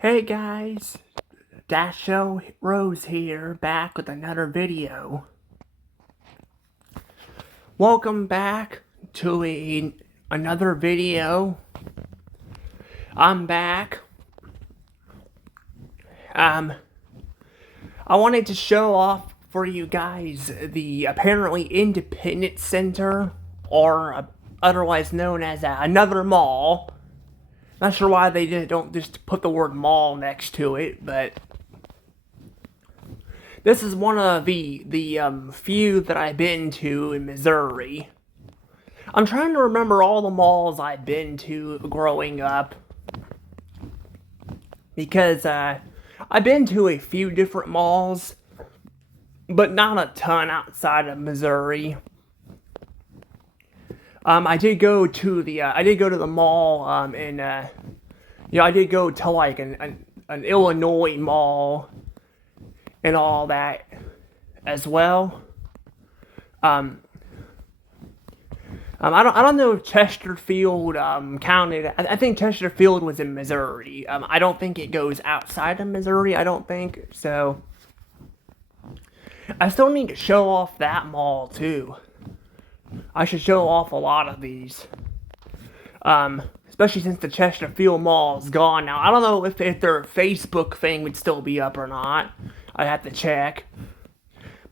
Hey guys, Dasho Rose here, back with another video. Welcome back to another video. I'm back. I wanted to show off for you guys the apparently Independence Center, or otherwise known as another mall. Not sure why they don't just put the word mall next to it, but this is one of the few that I've been to in Missouri. I'm trying to remember all the malls I've been to growing up, because I've been to a few different malls, but not a ton outside of Missouri. I did go to the mall, I did go to like an Illinois mall and all that as well. I don't know if Chesterfield counted. I think Chesterfield was in Missouri. I don't think it goes outside of Missouri. I don't think so. I still need to show off that mall too. I should show off a lot of these. Especially since the Chesterfield Mall is gone now. I don't know if their Facebook thing would still be up or not. I'd have to check.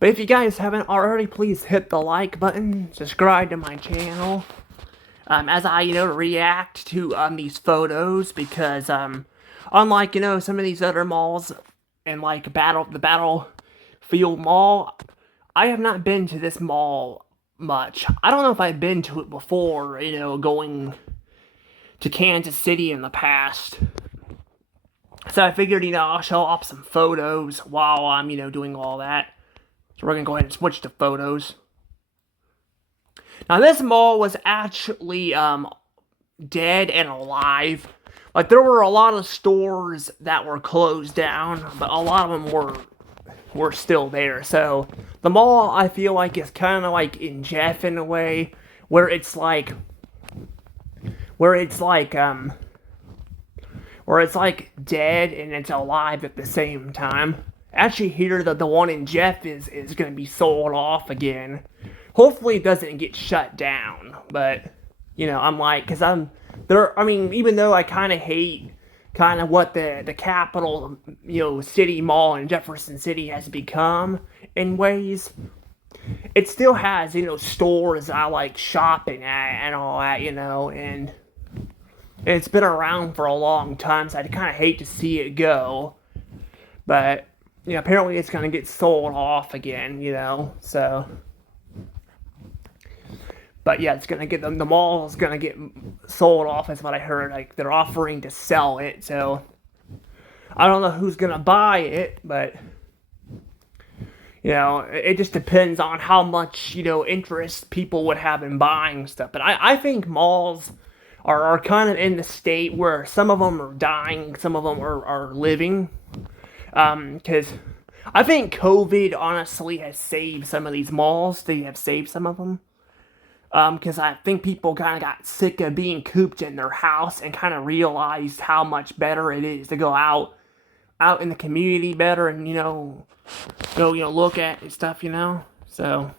But if you guys haven't already, please hit the like button, subscribe to my channel, as I, react to these photos, because unlike, some of these other malls, and like the Battlefield Mall, I have not been to this mall much. I don't know if I've been to it before, going to Kansas City in the past. So I figured, I'll show off some photos while I'm, doing all that. So we're going to go ahead and switch to photos. Now, this mall was actually dead and alive. Like, there were a lot of stores that were closed down, but a lot of them were still there. So, the mall, I feel like, is kind of like in Jeff in a way, where it's like dead and it's alive at the same time. Actually, here the one in Jeff is going to be sold off again. Hopefully, it doesn't get shut down. But I'm like, because I'm there. I mean, even though I kind of hate what the capital city mall in Jefferson City has become in ways, it still has stores I like shopping at and all that, and it's been around for a long time, so I kind of hate to see it go. But apparently it's going to get sold off again, so. But yeah, it's going to get, the mall is going to get sold off, is what I heard. Like, they're offering to sell it, so. I don't know who's going to buy it, but, it just depends on how much, interest people would have in buying stuff. But I think malls are kind of in the state where some of them are dying, some of them are living. Because I think COVID honestly has saved some of these malls. They have saved some of them. Because I think people kind of got sick of being cooped in their house and kind of realized how much better it is to go out in the community better and, go, look at stuff, So,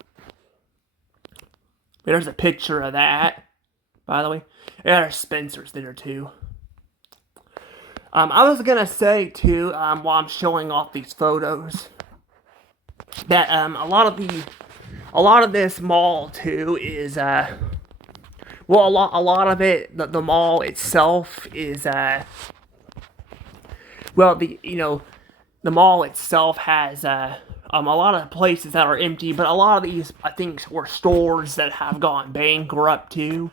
there's a picture of that, by the way. Yeah, there's Spencer's there, too. I was gonna say too, while I'm showing off these photos, that a lot of this mall too is a lot of it, the mall itself is the mall itself has a lot of places that are empty, but a lot of these I think were stores that have gone bankrupt too.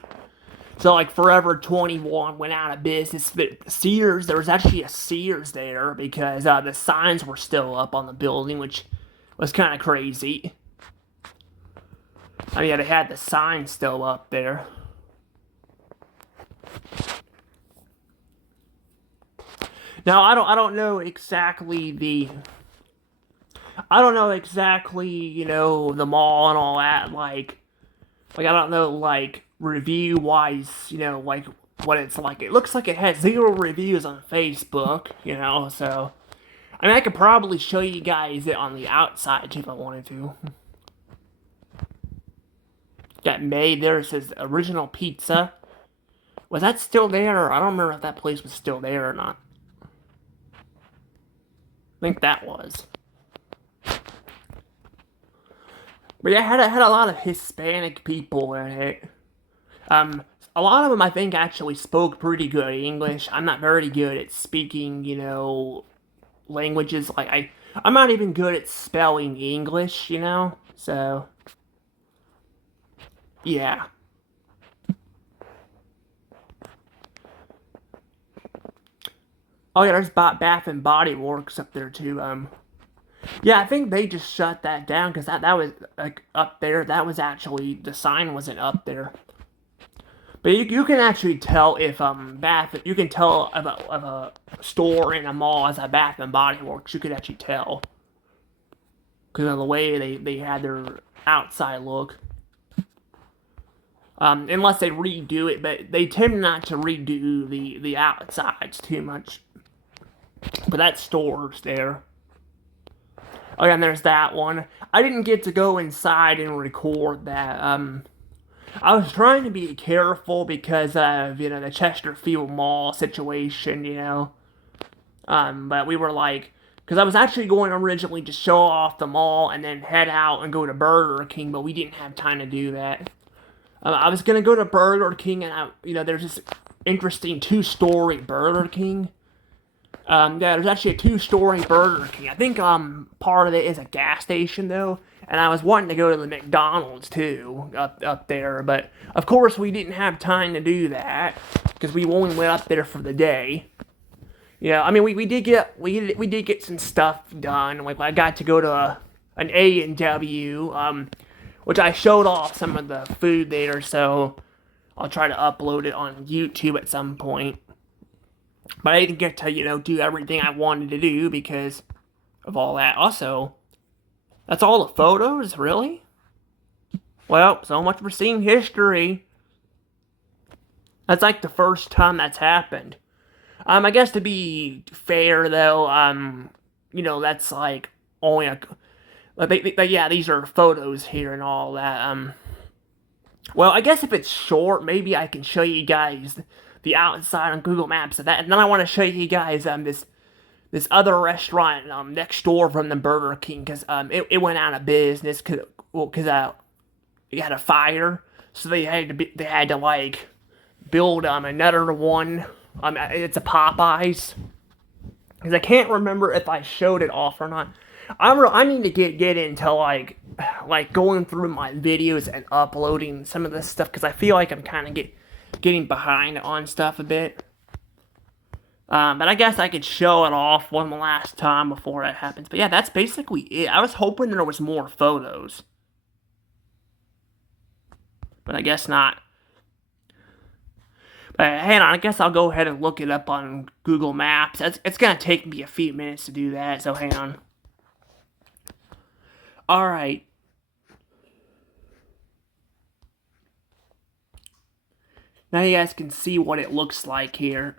So, like, Forever 21 went out of business, but Sears, there was actually a Sears there because the signs were still up on the building, which was kind of crazy. I mean, they had the sign still up there. Now, I don't know exactly the mall and all that, like I don't know, like, review-wise, like, what it's like. It looks like it has 0 reviews on Facebook, you know, so... I mean, I could probably show you guys it on the outside, too, if I wanted to. Got made there, it says original pizza. Was that still there? I don't remember if that place was still there or not. I think that was. But yeah, it had a lot of Hispanic people in it. A lot of them, I think, actually spoke pretty good English. I'm not very good at speaking, you know, languages. Like, I'm not even good at spelling English, you know? So, yeah. Oh yeah, there's Bath and Body Works up there too. Yeah, I think they just shut that down because that was like up there. That was actually the sign wasn't up there. But you can actually tell if Bath you can tell if a store in a mall has a Bath and Body Works. You could actually tell because of the way they had their outside look. Unless they redo it, but they tend not to redo the outsides too much. But that store's there. Oh yeah, and there's that one. I didn't get to go inside and record that. I was trying to be careful because of, you know, the Chesterfield Mall situation, you know. But we were like, because I was actually going originally to show off the mall and then head out and go to Burger King, but we didn't have time to do that. I was gonna go to Burger King and there's this interesting 2-story Burger King. Yeah, there's actually a 2-story Burger King. I think part of it is a gas station though, and I was wanting to go to the McDonald's too up there, but of course we didn't have time to do that because we only went up there for the day. Yeah, I mean we did get some stuff done. Like I got to go to an A&W, which I showed off some of the food there, so I'll try to upload it on YouTube at some point. But I didn't get to, you know, do everything I wanted to do because of all that. Also, that's all the photos? Really? Well, so much for seeing history. That's like the first time that's happened. I guess to be fair, though, you know, that's like only a... yeah, these are photos here and all that. Well, I guess if it's short, maybe I can show you guys the outside on Google Maps of that. And then I want to show you guys this other restaurant next door from the Burger King because it went out of business because it had a fire, so they had to like build another one. It's a Popeyes because I can't remember if I showed it off or not. I need to get into like going through my videos and uploading some of this stuff because I feel like I'm kind of getting behind on stuff a bit. But I guess I could show it off one last time before that happens. But yeah, that's basically it. I was hoping there was more photos. But I guess not. But hang on, I guess I'll go ahead and look it up on Google Maps. It's going to take me a few minutes to do that, so hang on. Alright. Now you guys can see what it looks like here.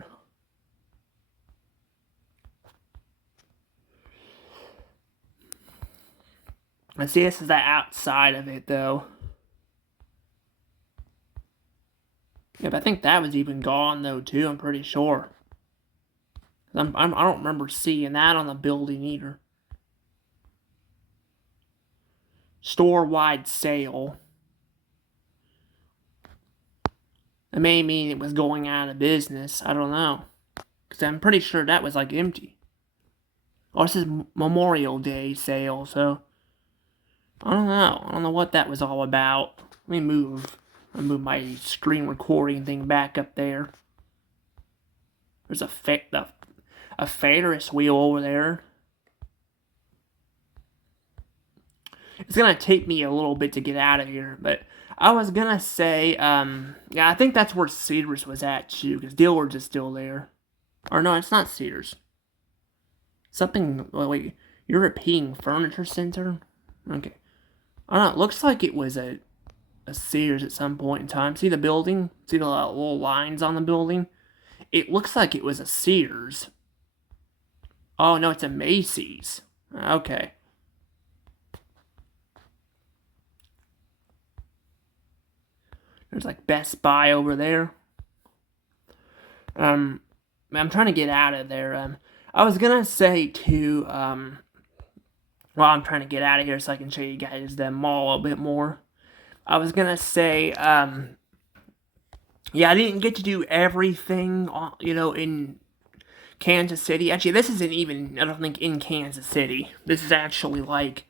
And see, this is the outside of it, though. Yeah, but I think that was even gone, though, too, I'm pretty sure. I don't remember seeing that on the building, either. Store-wide sale. It may mean it was going out of business. I don't know. Because I'm pretty sure that was, like, empty. Oh, this is Memorial Day sale, so... I don't know. I don't know what that was all about. Let me move my screen recording thing back up there. There's a Ferris wheel over there. It's gonna take me a little bit to get out of here, but I was gonna say, yeah, I think that's where Sears was at too, because Dillard's is still there. Or no, it's not Sears. Something, wait, European Furniture Center? Okay. I don't know, it looks like it was a a Sears at some point in time. See the building? See the little lines on the building? It looks like it was a Sears. Oh, no, it's a Macy's. Okay. There's like Best Buy over there. I'm trying to get out of there. I was gonna say too, well, I'm trying to get out of here so I can show you guys the mall a bit more. I was gonna say, yeah, I didn't get to do everything, in Kansas City. Actually, this isn't even, I don't think, in Kansas City. This is actually, like,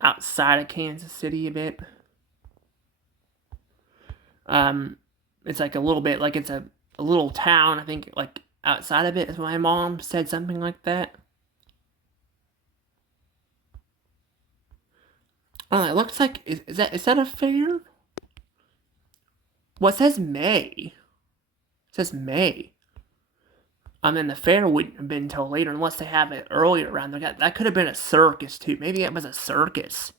outside of Kansas City a bit. It's like a little bit, like it's a little town, I think, like, outside of it, as my mom said something like that. Oh, it looks like, is that a fair? Well, it says May. It says May. And the fair wouldn't have been until later unless they have it earlier around there. That could have been a circus, too. Maybe it was a circus.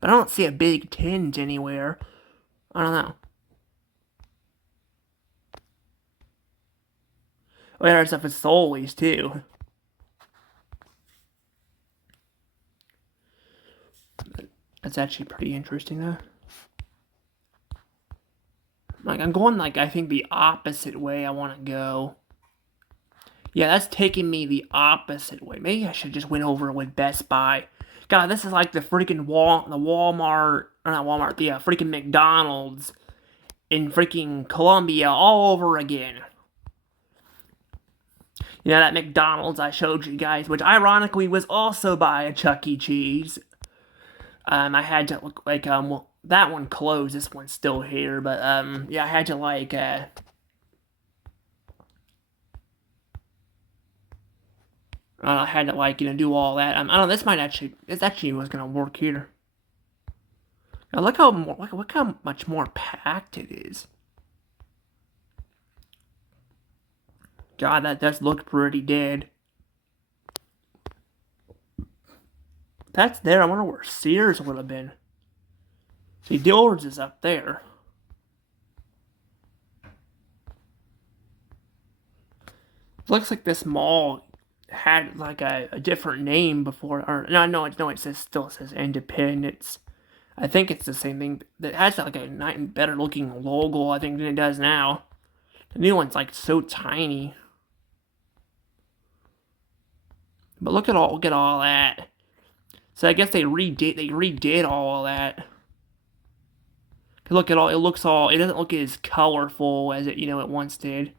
But I don't see a big tent anywhere. I don't know. Oh, yeah, there's stuff with Solies, too. That's actually pretty interesting, though. Like, I'm going, like, I think the opposite way I want to go. Yeah, that's taking me the opposite way. Maybe I should just went over with Best Buy. God, this is like the freaking Walmart, or not Walmart, the freaking McDonald's in freaking Columbia all over again. You know, that McDonald's I showed you guys, which ironically was also by a Chuck E. Cheese. I had to look like, well, that one closed, this one's still here, but, yeah, I had to, like, I had to, like, do all that. I don't know, this actually was gonna work here. Now, look how much more packed it is. God, that does look pretty dead. That's there. I wonder where Sears would have been. See, Dillard's is up there. Looks like this mall had like a different name before, or no, it still says Independence. I think it's the same thing. That has like a better looking logo, I think, than it does now. The new one's like so tiny. But look at all that. So I guess they redid all of that. Look at all, it doesn't look as colorful as it once did.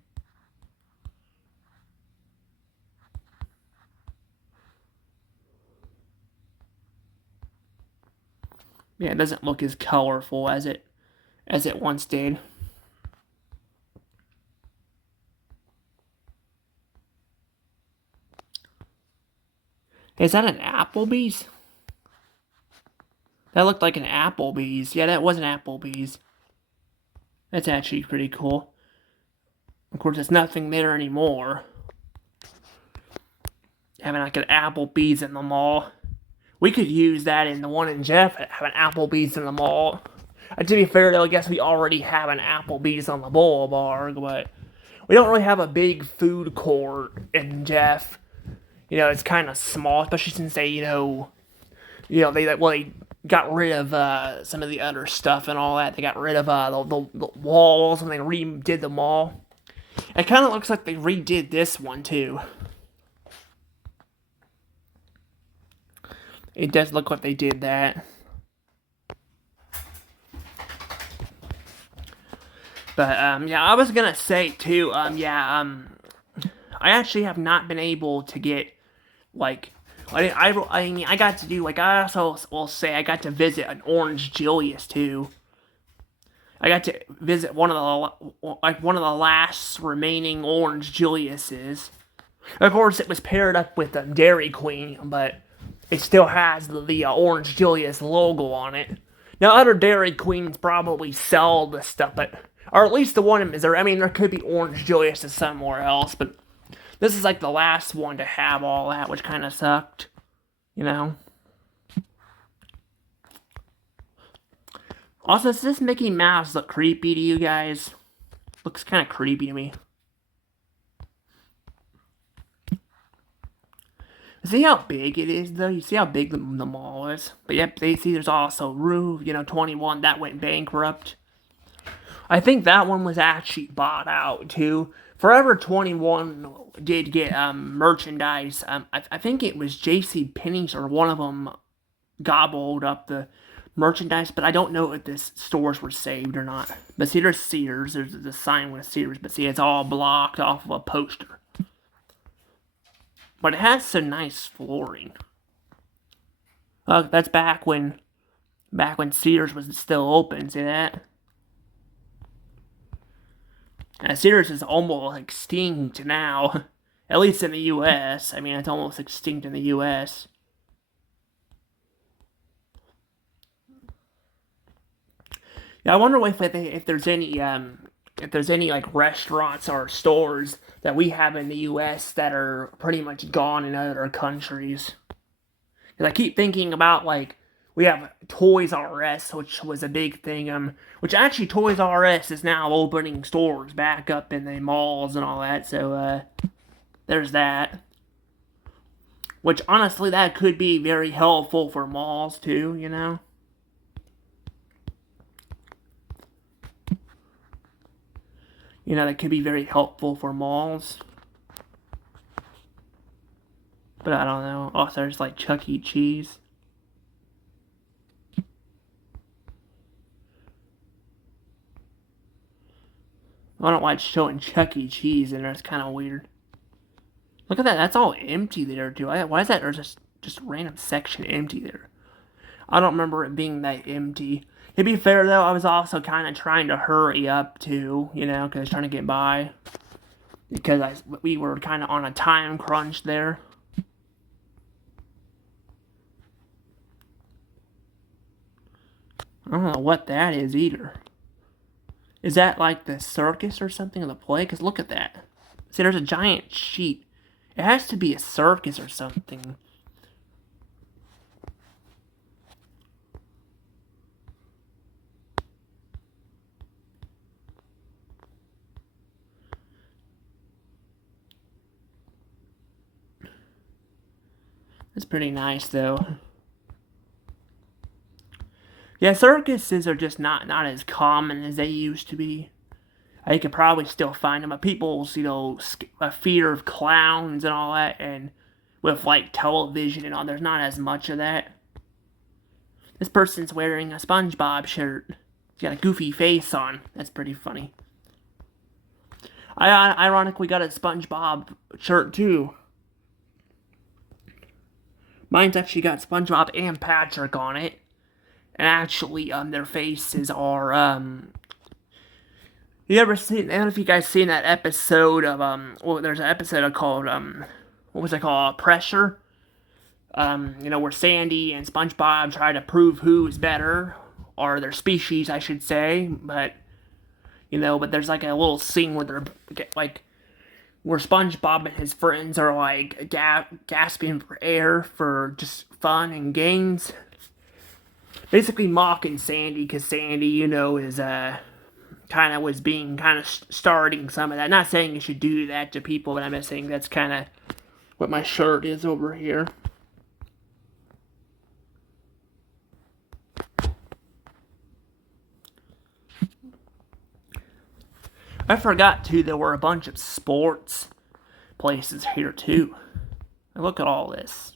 Yeah, it doesn't look as colorful as it once did. Is that an Applebee's? That looked like an Applebee's. Yeah, that was an Applebee's. That's actually pretty cool. Of course, there's nothing there anymore. Having like an Applebee's in the mall. We could use that in the one in Jeff, have an Applebee's in the mall. To be fair, though, I guess we already have an Applebee's on the boulevard, but we don't really have a big food court in Jeff. It's kind of small, especially since they got rid of some of the other stuff and all that. They got rid of the walls when they redid the mall. It kind of looks like they redid this one too. It does look like they did that. But yeah, I was gonna say too. I actually have not been able to get like. I got to do, like, I also will say I got to visit an Orange Julius too. I got to visit one of the last remaining Orange Juliuses. Of course, it was paired up with Dairy Queen, but it still has the Orange Julius logo on it. Now, other Dairy Queens probably sell this stuff, or at least the one in Missouri. I mean, there could be Orange Julius somewhere else, but this is like the last one to have all that, which kind of sucked, Also, does this Mickey Mouse look creepy to you guys? Looks kind of creepy to me. See how big it is, though? You see how big the mall is? But yep, they see there's also Rue, 21, that went bankrupt. I think that one was actually bought out, too. Forever 21 did get merchandise. I think it was J.C. Penney's or one of them gobbled up the merchandise, but I don't know if the stores were saved or not. But see, there's Sears. There's the sign with Sears, but see, it's all blocked off of a poster. But it has some nice flooring. That's back when Sears was still open. See that? Sears is almost extinct now. At least in the U.S. I mean, it's almost extinct in the U.S. Yeah, I wonder if there's any like restaurants or stores that we have in the U.S. that are pretty much gone in other countries. Because I keep thinking about like we have Toys R Us, which was a big thing. Which actually Toys R Us is now opening stores back up in the malls and all that. So there's that. Which honestly, that could be very helpful for malls too. That could be very helpful for malls. But I don't know. Also, there's like Chuck E. Cheese. I don't like showing Chuck E. Cheese in there. It's kind of weird. Look at that. That's all empty there, too. Why is that? There's just a random section empty there. I don't remember it being that empty. To be fair, though, I was also kind of trying to hurry up, too, because I was trying to get by. Because we were kind of on a time crunch there. I don't know what that is either. Is that like the circus or something of the play? Because look at that. See, there's a giant sheet. It has to be a circus or something. It's pretty nice, though. Yeah, circuses are just not as common as they used to be. You could probably still find them, but people's, a fear of clowns and all that, and with, like, television and all, there's not as much of that. This person's wearing a SpongeBob shirt. He's got a goofy face on. That's pretty funny. I ironically got a SpongeBob shirt, too. Mine's actually got SpongeBob and Patrick on it. And actually, their faces are, you ever seen, I don't know if you guys seen that episode of, there's an episode called, what was it called, Pressure? Where Sandy and SpongeBob try to prove who's better, or their species, I should say, but there's like a little scene where they're, like, where SpongeBob and his friends are, like, gasping for air for just fun and games. Basically mocking Sandy, because Sandy, is, kind of was being kind of starting some of that. Not saying you should do that to people, but I'm just saying that's kind of what my shirt is over here. I forgot, too, there were a bunch of sports places here, too. Look at all this.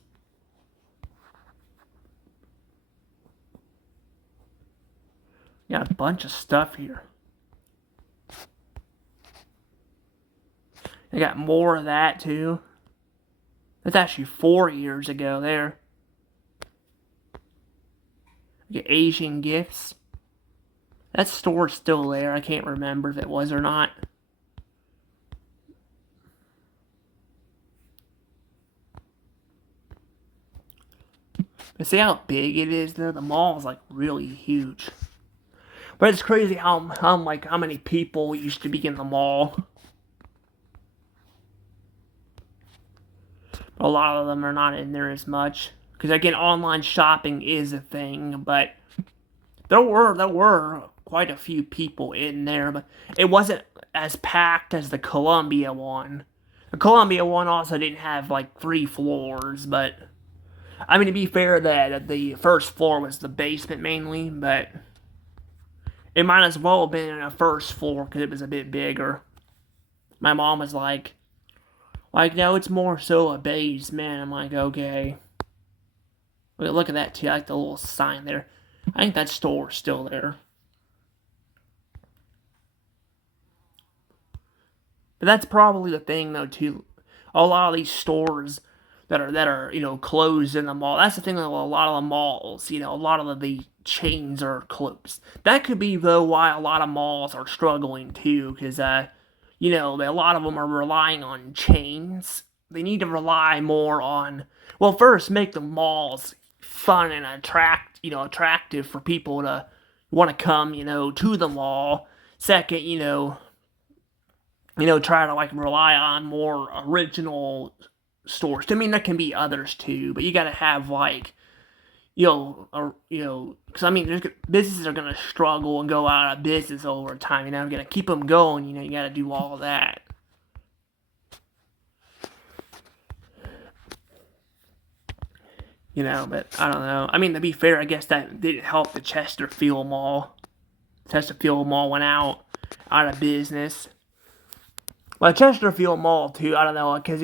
Got a bunch of stuff here. I got more of that, too. That's actually 4 years ago there. I get Asian gifts. That store's still there. I can't remember if it was or not. But see how big it is, though? The mall's, like, really huge. But it's crazy how many people used to be in the mall. A lot of them are not in there as much. Because, again, online shopping is a thing, but There were quite a few people in there, but it wasn't as packed as the Columbia one. The Columbia one also didn't have like 3 floors, but I mean, to be fair, that the first floor was the basement mainly, but it might as well have been in a first floor because it was a bit bigger. My mom was like, no, it's more so a basement. I'm like, okay. Look at that too. I like the little sign there. I think that store's still there. But that's probably the thing though too. A lot of these stores that are closed in the mall. That's the thing with a lot of the malls. A lot of the chains are closed. That could be though why a lot of malls are struggling too, because a lot of them are relying on chains. They need to rely more on, well, first make the malls fun and attractive for people to want to come, to the mall. Second, try to like rely on more original stores. I mean, there can be others too, but you got to have like, because I mean, businesses are gonna struggle and go out of business over time. You gotta keep them going. You gotta do all of that. But I don't know. I mean, to be fair, I guess that didn't help the Chesterfield Mall. Chesterfield Mall went out of business. Well, Chesterfield Mall too. I don't know, because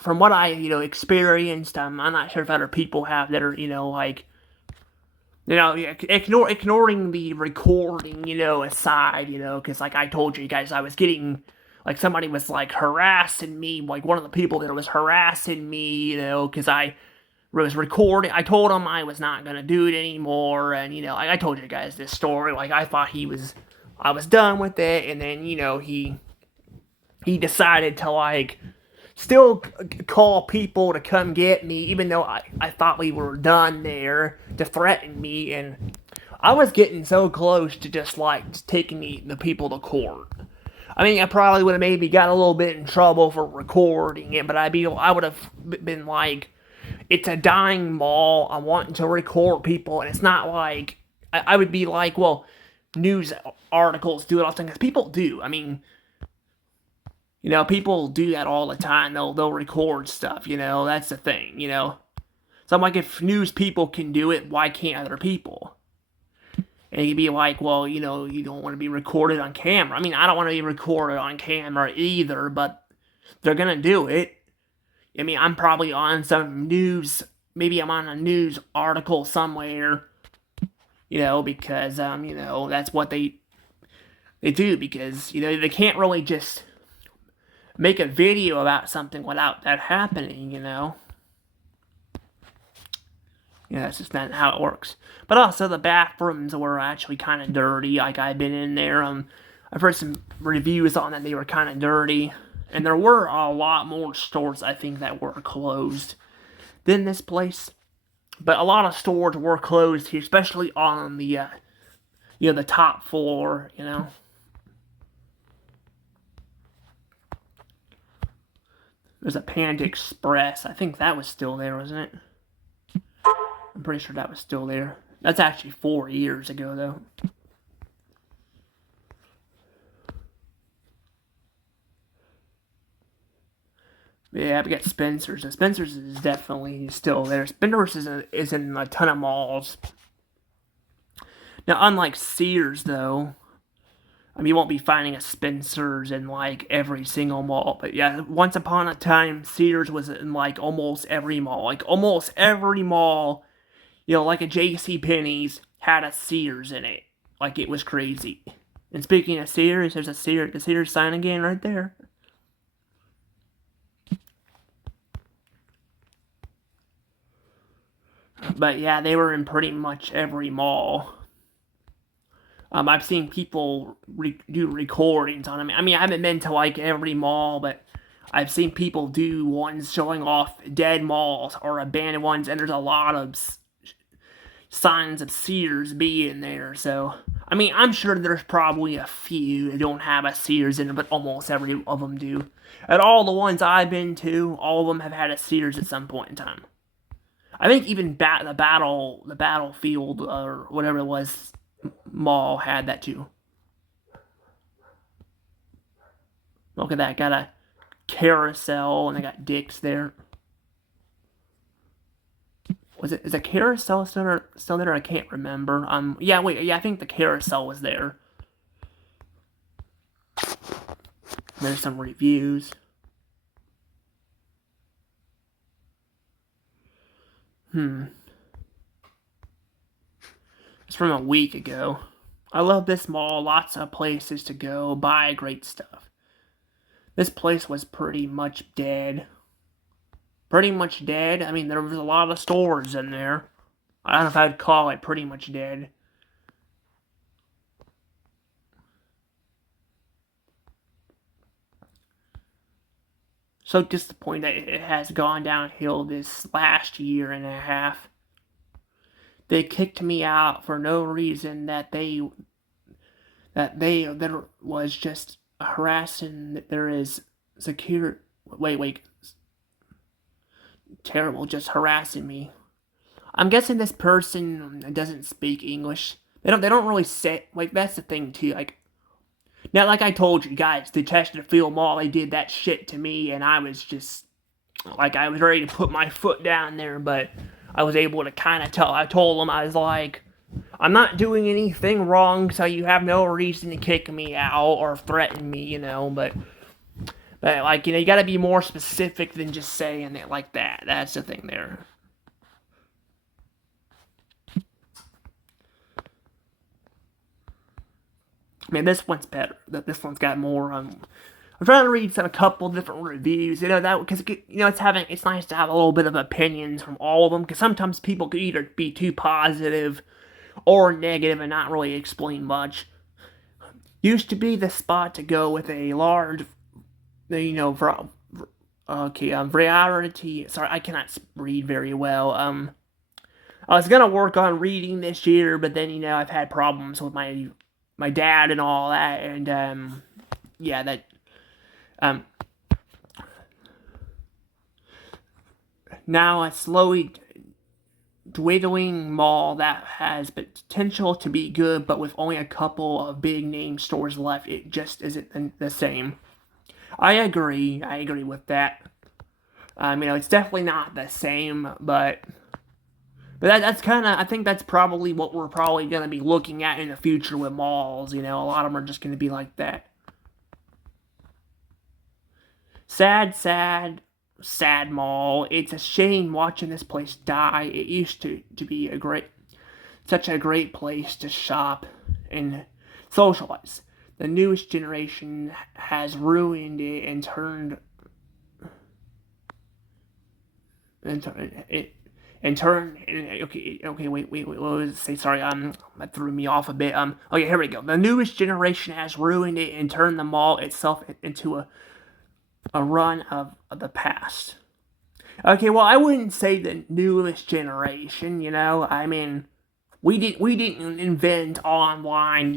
from what I experienced, I'm not sure if other people have that are like ignoring the recording aside, because like I told you guys, I was getting like somebody was like harassing me, like one of the people that was harassing me, because I was recording. I told him I was not gonna do it anymore, and I told you guys this story. Like I thought I was done with it, and then he decided to like still call people to come get me, even though I thought we were done there, to threaten me, and I was getting so close to just like taking the people to court. I mean, I probably would have maybe got a little bit in trouble for recording it, but I would have been like, it's a dying mall. I'm wanting to record people, and it's not like I would be like, well, news articles do it often because people do. I mean, people do that all the time. They'll record stuff. That's the thing. So I'm like, if news people can do it, why can't other people? And you'd be like, well, you don't want to be recorded on camera. I mean, I don't want to be recorded on camera either, but they're gonna do it. I mean, I'm probably on some news. Maybe I'm on a news article somewhere. Because that's what they do, because they can't really just make a video about something without that happening. That's just not how it works. But also, the bathrooms were actually kind of dirty. Like, I've been in there. I've heard some reviews on that they were kind of dirty. And there were a lot more stores, I think, that were closed than this place. But a lot of stores were closed here, especially on the top floor, There's a Panda Express. I think that was still there, wasn't it? I'm pretty sure that was still there. That's actually 4 years ago, though. Yeah, we got Spencer's. And Spencer's is definitely still there. Spencer's is in a ton of malls. Now, unlike Sears, though, I mean, you won't be finding a Spencer's in like every single mall. But yeah, once upon a time, Sears was in like almost every mall. Like almost every mall, like a J.C. Penney's had a Sears in it. Like it was crazy. And speaking of Sears, there's the Sears sign again right there. But yeah, they were in pretty much every mall. I've seen people do recordings on them. I mean, I haven't been to like every mall, but I've seen people do ones showing off dead malls or abandoned ones, and there's a lot of signs of Sears being there. So, I mean, I'm sure there's probably a few that don't have a Sears in it, but almost every of them do. And all the ones I've been to, all of them have had a Sears at some point in time. I think even the battlefield or whatever it was mall had that too. Look at that, got a carousel and they got dicks there. Is a carousel still there? I can't remember. Yeah, wait, yeah, I think the carousel was there. There's some reviews. It's from a week ago. I love this mall. Lots of places to go. Buy great stuff. This place was pretty much dead. Pretty much dead. I mean, there was a lot of stores in there. I don't know if I'd call it pretty much dead. So disappointed that it has gone downhill this last year and a half. They kicked me out for no reason that was just harassing. That there is secure. Wait, terrible, just harassing me. I'm guessing this person doesn't speak English. They don't really say, like, that's the thing too. Like, now, like I told you guys, the Chesterfield Mall, they did that shit to me, and I was just like, I was ready to put my foot down there, but I was able to kind of tell. I told them, I was like, I'm not doing anything wrong, so you have no reason to kick me out or threaten me, but like, you gotta be more specific than just saying it like that. That's the thing there. Man, this one's better. This one's got more. I'm trying to read a couple different reviews. That because it's nice to have a little bit of opinions from all of them. Because sometimes people could either be too positive or negative and not really explain much. Used to be the spot to go with a large, variety. Sorry, I cannot read very well. I was gonna work on reading this year, but then I've had problems with my dad and all that, and yeah, that um now a slowly dwindling mall that has potential to be good, but with only a couple of big name stores left, it just isn't the same. I agree. I agree with that. It's definitely not the same, but that's kind of, I think that's probably what we're probably going to be looking at in the future with malls. A lot of them are just going to be like that. Sad mall. It's a shame watching this place die. It used to be such a great place to shop and socialize. The newest generation has ruined it and turned it okay, wait, what was it say? Sorry, that threw me off a bit. Okay, here we go. The newest generation has ruined it and turned the mall itself into a run of the past. Okay, well, I wouldn't say the newest generation. We didn't invent online.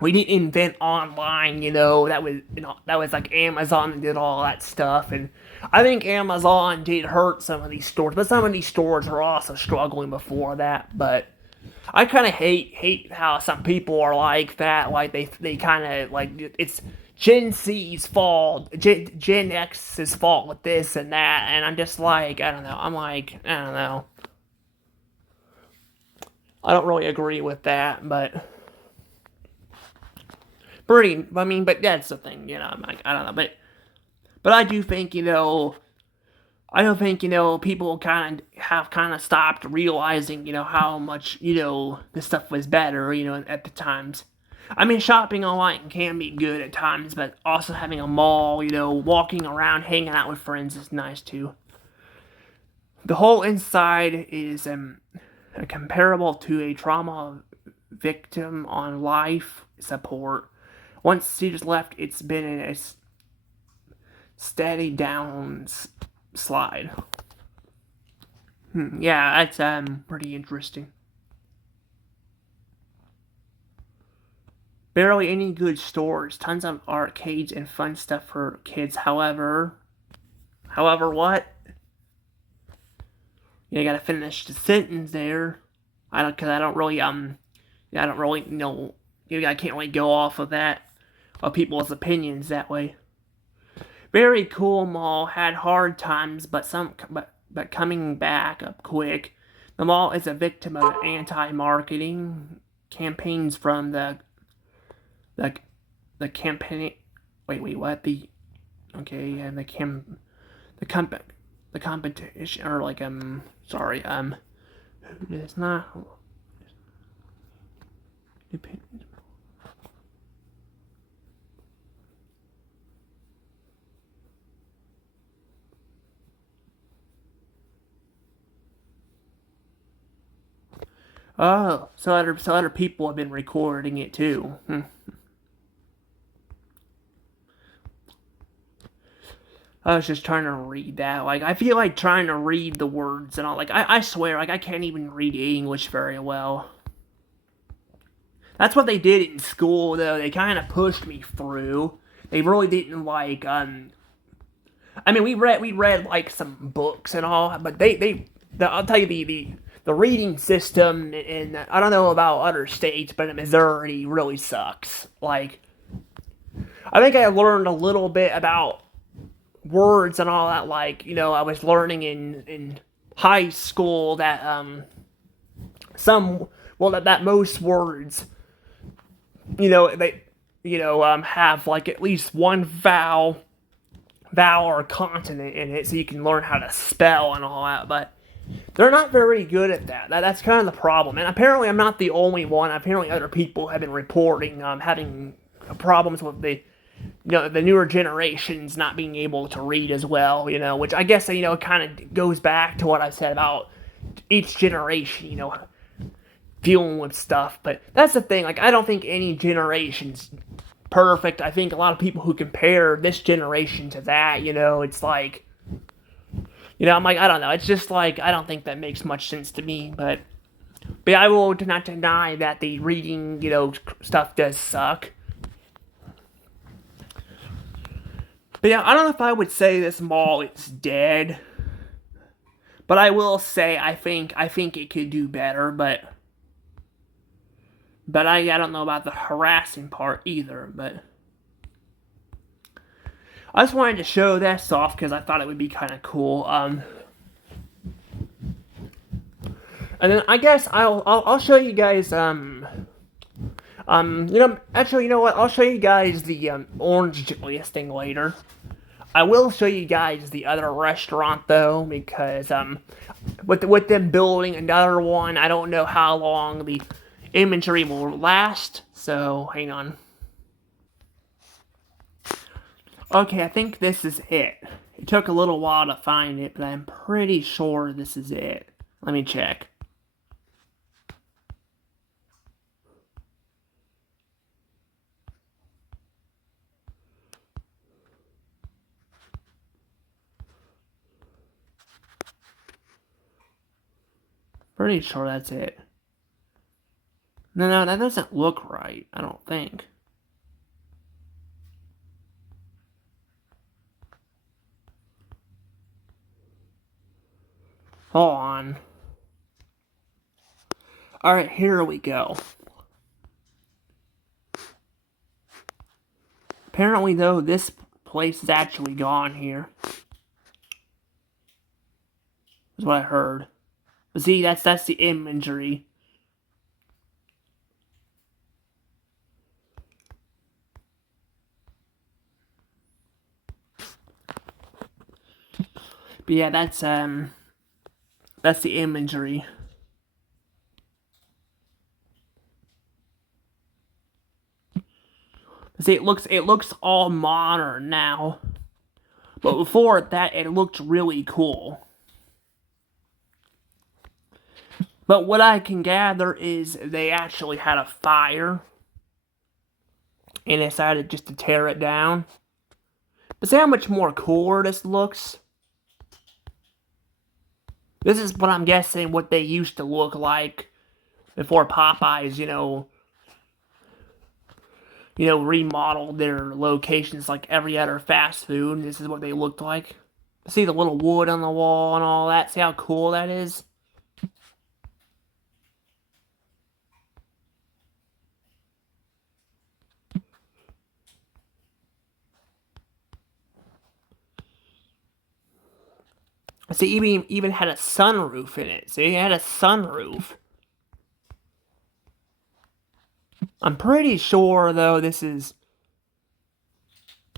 We didn't invent online. That was like Amazon that did all that stuff, and I think Amazon did hurt some of these stores, but some of these stores were also struggling before that. But I kind of hate how some people are like that. Like they kind of like it's Gen Z's fault, Gen X's fault with this and that, and I'm just like, I don't know. I don't know. I don't really agree with that, but but that's the thing, I'm like, I don't know, but I do think, I don't think, people kind of stopped realizing, how much, this stuff was better, at the times. Shopping online can be good at times, but also having a mall, walking around, hanging out with friends is nice too. The whole inside is comparable to a trauma victim on life support. Once she's left, it's been in a steady down slide. Yeah, that's pretty interesting. Barely any good stores, tons of arcades and fun stuff for kids. However, what? You gotta finish the sentence there. Because I don't really yeah, I don't really know. I can't really go off of that of people's opinions that way. Very cool mall. Had hard times, but coming back up quick. The mall is a victim of anti-marketing campaigns from the the campaign. Wait, what the? Okay, and the comp the competition or like sorry it's not. Oh, so other people have been recording it too. I was just trying to read that. Like, I feel like trying to read the words and all. Like, I swear, like, I can't even read English very well. That's what they did in school, though. They kind of pushed me through. They really didn't like. I mean, we read like some books and all, but I'll tell you the reading system in I don't know about other states, but in Missouri really sucks. Like, I think I learned a little bit about words and all that. Like, I was learning in high school that some well that most words they have like at least one vowel or consonant in it, so you can learn how to spell and all that. But they're not very good at that. That's kind of the problem. And apparently, I'm not the only one. Apparently, other people have been reporting having problems with the newer generations not being able to read as well. Which I guess kind of goes back to what I said about each generation. Dealing with stuff. But that's the thing. Like, I don't think any generation's perfect. I think a lot of people who compare this generation to that, it's like, I'm like, I don't know. It's just like, I don't think that makes much sense to me. But I will not deny that the reading, stuff does suck. But yeah, I don't know if I would say this mall is dead. But I will say I think it could do better, but I don't know about the harassing part either, but I just wanted to show this off because I thought it would be kind of cool. And then I guess I'll show you guys actually, you know what? I'll show you guys the orange listing later. I will show you guys the other restaurant though, because with them building another one, I don't know how long the inventory will last. So hang on. Okay, I think this is it. It took a little while to find it, but I'm pretty sure this is it. Let me check. Pretty sure that's it. No, that doesn't look right, I don't think. Hold on. Alright, here we go. Apparently, though, this place is actually gone here. That's what I heard. But see, that's the imagery. But yeah, that's the imagery. See, it looks all modern now, but before that, it looked really cool. But what I can gather is they actually had a fire and decided just to tear it down. But see how much more cooler this looks? This is what I'm guessing what they used to look like before Popeyes, remodeled their locations like every other fast food. This is what they looked like. See the little wood on the wall and all that? See how cool that is? See, even had a sunroof in it. See, it had a sunroof. I'm pretty sure though this is.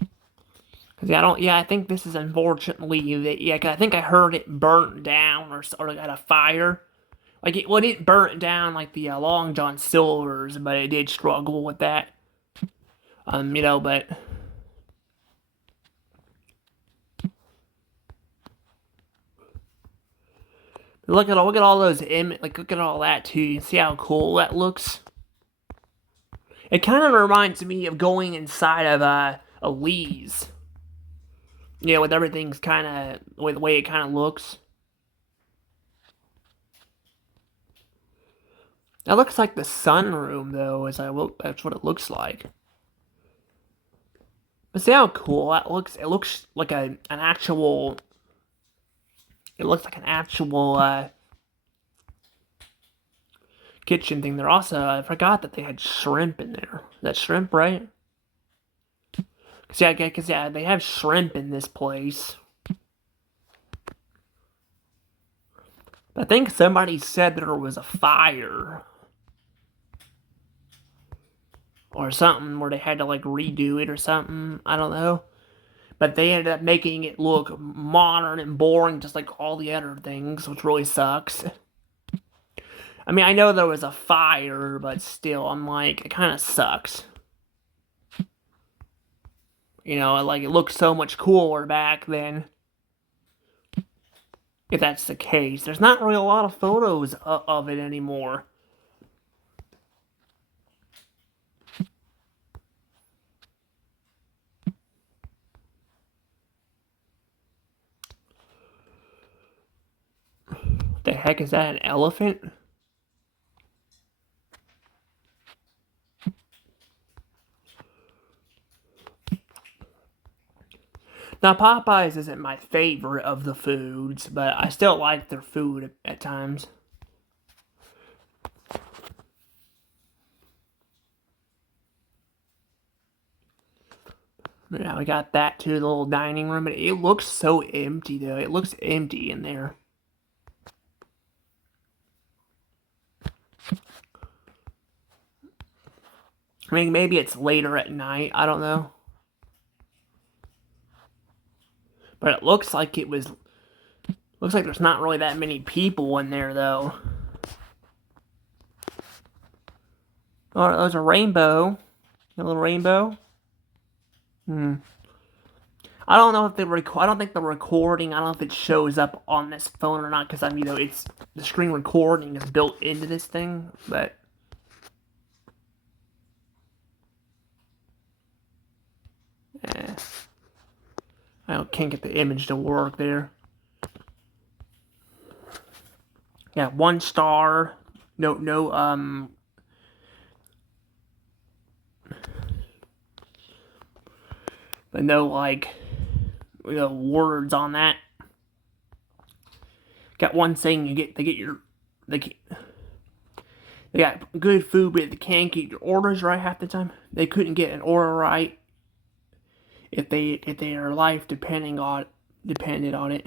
Cause yeah, I don't. Yeah, I think this is unfortunately that. Yeah, 'cause I think I heard it burnt down or got a fire. Like it, well, it didn't burn down like the Long John Silver's, but it did struggle with that. But look at all those look at all that too. You see how cool that looks? It kind of reminds me of going inside of a Lee's. Yeah, with everything's kind of with the way it kind of looks. That looks like the sunroom though. As I look, that's what it looks like. But see how cool that looks? It looks like an actual. It looks like an actual kitchen thing. They're also, I forgot that they had shrimp in there. Is that shrimp, right? Cause yeah, they have shrimp in this place. I think somebody said there was a fire or something where they had to like redo it or something. I don't know. But they ended up making it look modern and boring, just like all the other things, which really sucks. I mean, I know there was a fire, but still, I'm like, it kind of sucks. Like it looked so much cooler back then. If that's the case, there's not really a lot of photos of it anymore. What the heck is that? An elephant? Now, Popeyes isn't my favorite of the foods, but I still like their food at times. Yeah, we got that too, the little dining room. It looks so empty, though. It looks empty in there. I mean, maybe it's later at night. I don't know. But it looks like it was. Looks like there's not really that many people in there, though. Oh, there's a rainbow. A little rainbow. I don't know if I don't think the recording. I don't know if it shows up on this phone or not. Because it's the screen recording is built into this thing. But I can't get the image to work there. Yeah, 1 star. No. But no words on that. Got one saying they got good food, but they can't get your orders right half the time. They couldn't get an order right if their life depended on it.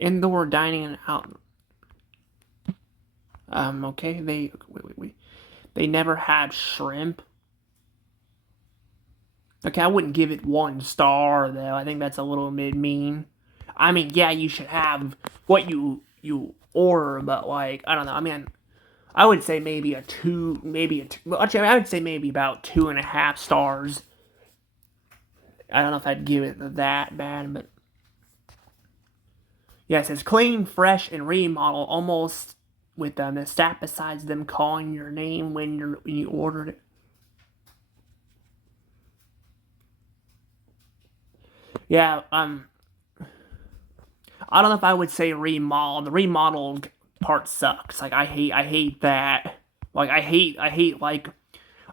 Indoor dining and out. Okay, they never had shrimp. Okay, I wouldn't give it 1 star though. I think that's a little bit mean. I mean, yeah, you should have what you order, but like I don't know. I mean, I would say maybe a two, maybe a two. Well, actually, I would say maybe about 2.5 stars. I don't know if I'd give it that bad, but yeah, it says clean, fresh, and remodel, almost with the stat besides them calling your name when you ordered it. Yeah, I don't know if I would say remodel. The remodeled part sucks. Like I hate that. Like I hate like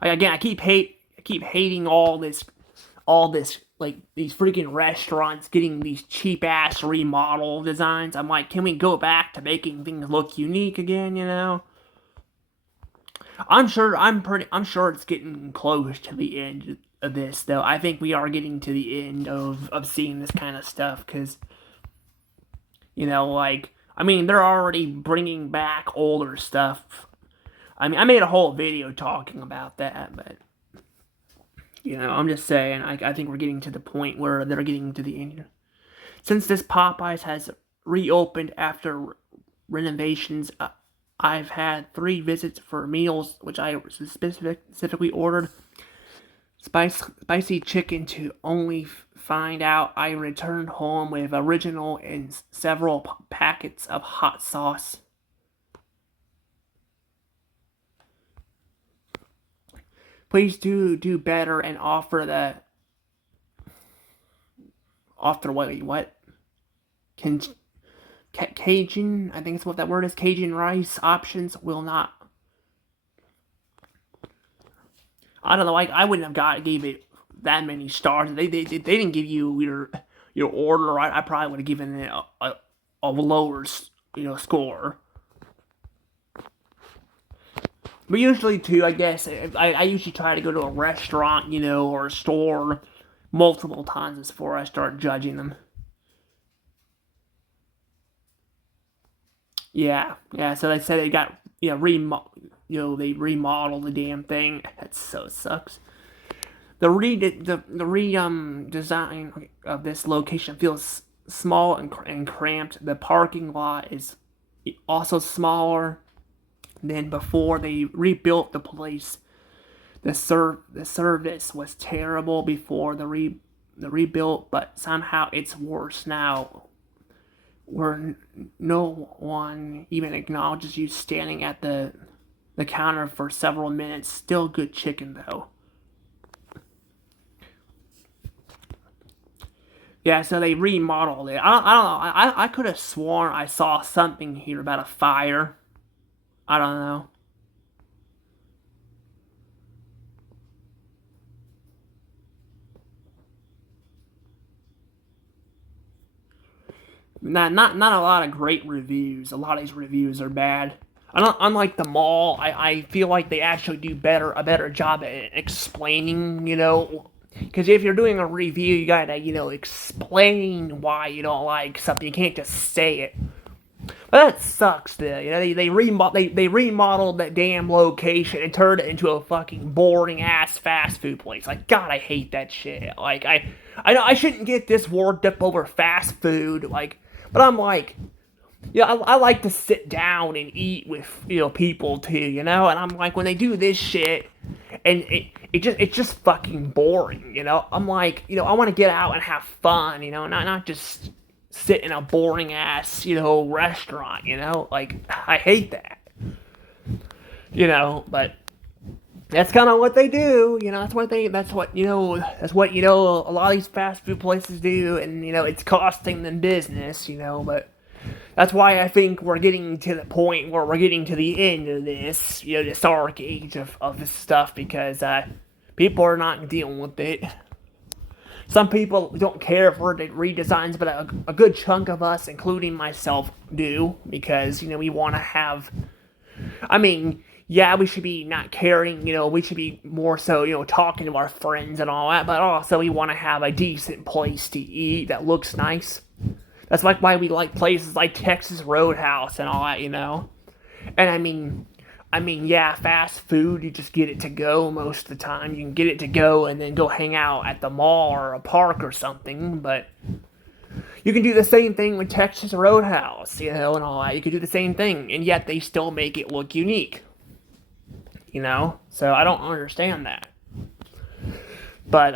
again I keep hating all this like these freaking restaurants getting these cheap ass remodel designs. I'm like, can we go back to making things look unique again? I'm sure it's getting close to the end of this, though. I think we are getting to the end of seeing this kind of stuff, because, like, I mean, they're already bringing back older stuff. I mean, I made a whole video talking about that, but, I'm just saying, I think we're getting to the point where they're getting to the end. Since this Popeyes has reopened after renovations, I've had 3 visits for meals, which I specifically ordered spicy chicken to only find out I returned home with original and several packets of hot sauce. Please do better and offer what? Cajun, I think that's what that word is. Cajun rice options will not. I don't know. I wouldn't have gave it that many stars. They didn't give you your order. I probably would have given it a lower score. But usually too, I guess I usually try to go to a restaurant, or a store multiple times before I start judging them. Yeah. So they said they got they remodeled the damn thing. That so sucks. The design of this location feels small and cramped. The parking lot is also smaller than before they rebuilt the place. The service was terrible before the rebuilt, but somehow it's worse now, where no one even acknowledges you standing at the counter for several minutes. Still good chicken, though. Yeah, so they remodeled it. I don't know. I could have sworn I saw something here about a fire. I don't know. Not a lot of great reviews. A lot of these reviews are bad. Unlike the mall, I feel like they actually do a better job at explaining, because if you're doing a review, you gotta, explain why you don't like something. You can't just say it. But that sucks, though. They remodeled that damn location and turned it into a fucking boring ass fast food place. Like, God, I hate that shit. Like, I shouldn't get this worked up over fast food. Like, but I'm like, I like to sit down and eat with people too, and I'm like, when they do this shit, and it's just fucking boring, I'm like, I want to get out and have fun, not just sit in a boring ass restaurant, like, I hate that, but that's kind of what they do, that's what a lot of these fast food places do, and it's costing them business, but that's why I think we're getting to the point where we're getting to the end of this, this dark age of this stuff, because people are not dealing with it. Some people don't care for the redesigns, but a good chunk of us, including myself, do, because, we want to have, I mean, yeah, we should be not caring, we should be more so, talking to our friends and all that, but also we want to have a decent place to eat that looks nice. That's like why we like places like Texas Roadhouse and all that, And I mean, yeah, fast food, you just get it to go most of the time. You can get it to go and then go hang out at the mall or a park or something, but you can do the same thing with Texas Roadhouse, and all that. You can do the same thing, and yet they still make it look unique. So I don't understand that. But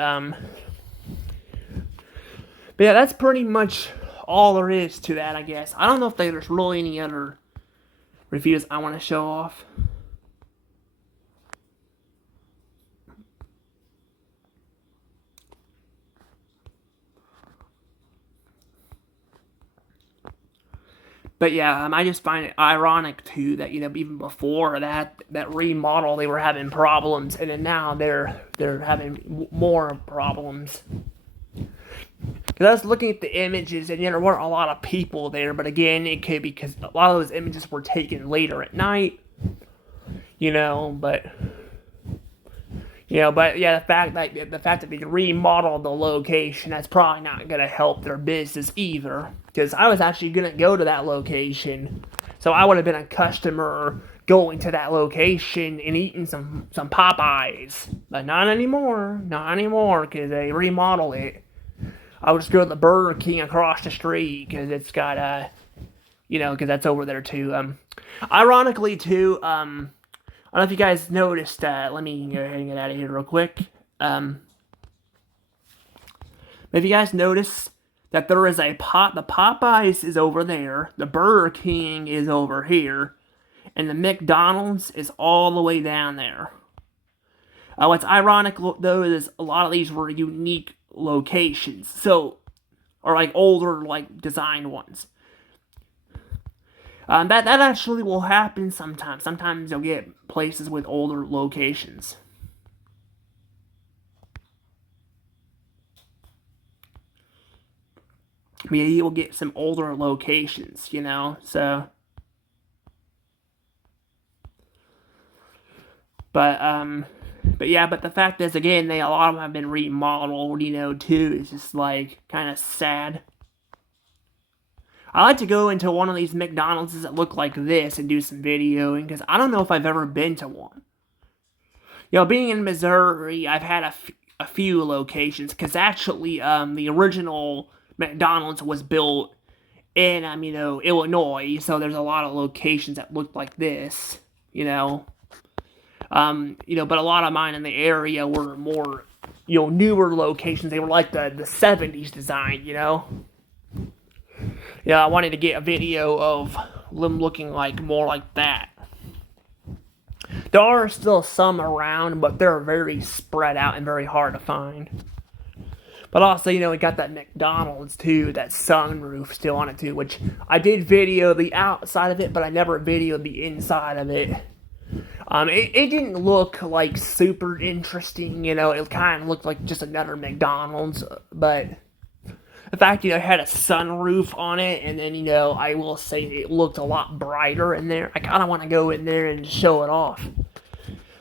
yeah, that's pretty much all there is to that, I guess. I don't know if there's really any other reviews I want to show off. But yeah, I just find it ironic too that even before that remodel they were having problems, and then now they're having more problems. Because I was looking at the images, and there weren't a lot of people there. But again, it could be because a lot of those images were taken later at night. But yeah, the fact that they remodeled the location, that's probably not gonna help their business either. Because I was actually gonna go to that location, so I would have been a customer going to that location and eating some Popeyes. But not anymore, because they remodel it. I would just go to the Burger King across the street because it's got because that's over there too. Ironically too, I don't know if you guys noticed. Let me go ahead and get out of here real quick. If you guys notice that there is the Popeyes is over there, the Burger King is over here, and the McDonald's is all the way down there. What's ironic though is a lot of these were unique locations, or like older like designed ones. That actually will happen sometimes. Sometimes you'll get places with older locations. You will get some older locations, so. But the fact is, again, a lot of them have been remodeled, too. It's just, like, kind of sad. I like to go into one of these McDonald's that look like this and do some videoing, because I don't know if I've ever been to one. Being in Missouri, I've had a few locations, because actually, the original McDonald's was built in, Illinois, so there's a lot of locations that look like this, but a lot of mine in the area were more, newer locations. They were like the 70s design, I wanted to get a video of them looking like more like that. There are still some around, but they're very spread out and very hard to find. But also, we got that McDonald's too, that sunroof still on it too, which I did video the outside of it, but I never videoed the inside of it. It didn't look like super interesting, it kind of looked like just another McDonald's, but the fact, it had a sunroof on it, and then, I will say it looked a lot brighter in there. I kind of want to go in there and show it off.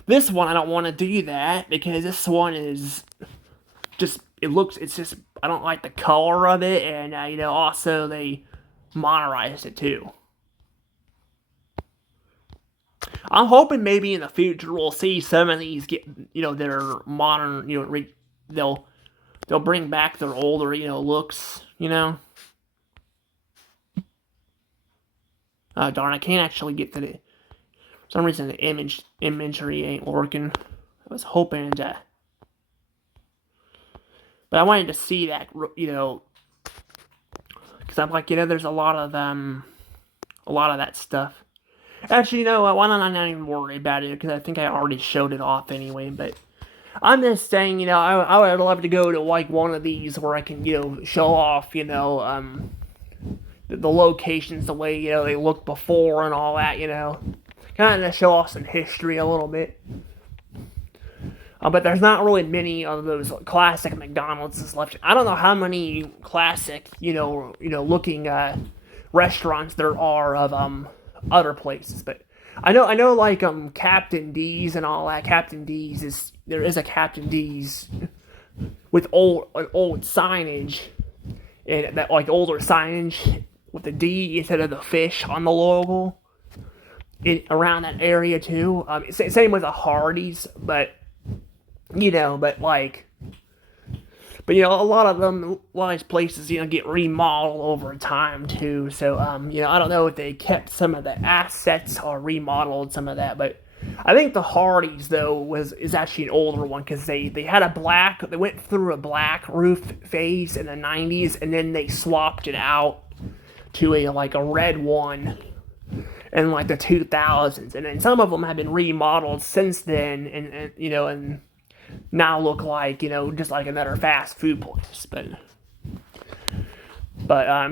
This one, I don't want to do that, because this one is just, I don't like the color of it, and, also they modernized it too. I'm hoping maybe in the future we'll see some of these get, their modern, they'll bring back their older, looks, Darn, I can't actually get to for some reason the imagery ain't working. I was hoping to, but I wanted to see that, because I'm like, there's a lot of that stuff. Actually, why don't I not even worry about it, because I think I already showed it off anyway, but I'm just saying, I would love to go to, like, one of these where I can, show off, the locations, the way, they look before and all that, kind of show off some history a little bit. But there's not really many of those classic McDonald's left. I don't know how many classic, looking restaurants there are of other places, but I know like Captain D's and all that. Captain D's there is a Captain D's with old signage, and that like older signage with the D instead of the fish on the logo around that area too. Same with the Hardee's, but a lot of these places, get remodeled over time too. So, I don't know if they kept some of the assets or remodeled some of that, but I think the Hardee's though is actually an older one, because they went through a black roof phase in the 90s, and then they swapped it out to a red one in like the 2000s, and then some of them have been remodeled since then, and now look like, just like another fast food place, but I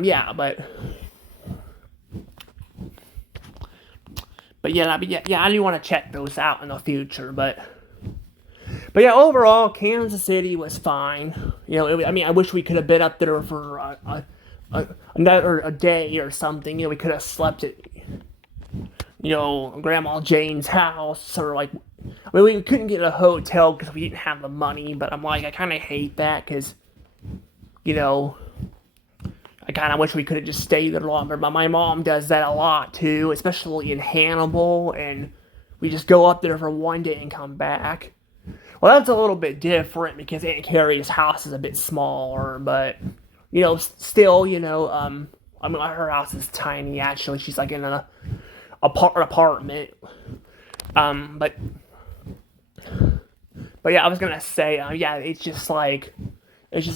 do want to check those out in the future, but yeah, overall, Kansas City was fine. You know, I mean, I wish we could have been up there for another a day or something. You know, we could have slept at, you know, Grandma Jane's house, or like, I mean, we couldn't get a hotel because we didn't have the money. But I'm like, I kind of hate that because, you know, I kind of wish we could have just stayed there longer. But my mom does that a lot too, especially in Hannibal, and we just go up there for one day and come back. Well, that's a little bit different because Aunt Carrie's house is a bit smaller, but you know, still, you know, I mean, her house is tiny. Actually, she's like in an apartment. Um, but but yeah, I was gonna say, yeah, it's just I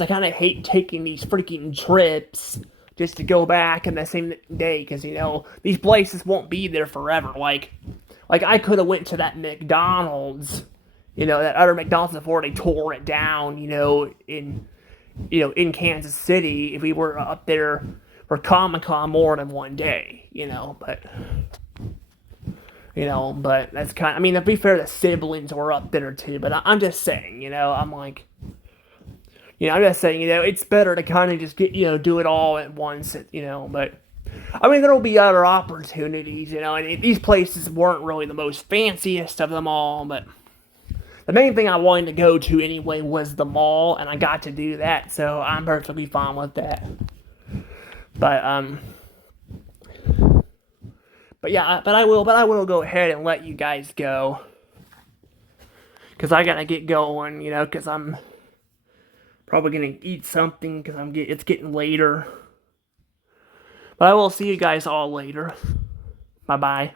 kind of hate taking these freaking trips just to go back in the same day because you know these places won't be there forever. Like I could have went to that McDonald's, you know, that other McDonald's before they tore it down, you know, in Kansas City if we were up there for Comic Con more than one day, you know, but that's kind of, I mean, to be fair, the siblings were up there too, but I'm just saying, you know, I'm like, you know, I'm just saying, you know, it's better to kind of just get, you know, do it all at once, you know, but I mean, there will be other opportunities, you know, and these places weren't really the most fanciest of them all, but the main thing I wanted to go to anyway was the mall, and I got to do that, so I'm perfectly fine with that. But but yeah, but I will go ahead and let you guys go, cause I gotta get going, you know, cause I'm probably gonna eat something, cause it's getting later. But I will see you guys all later. Bye bye.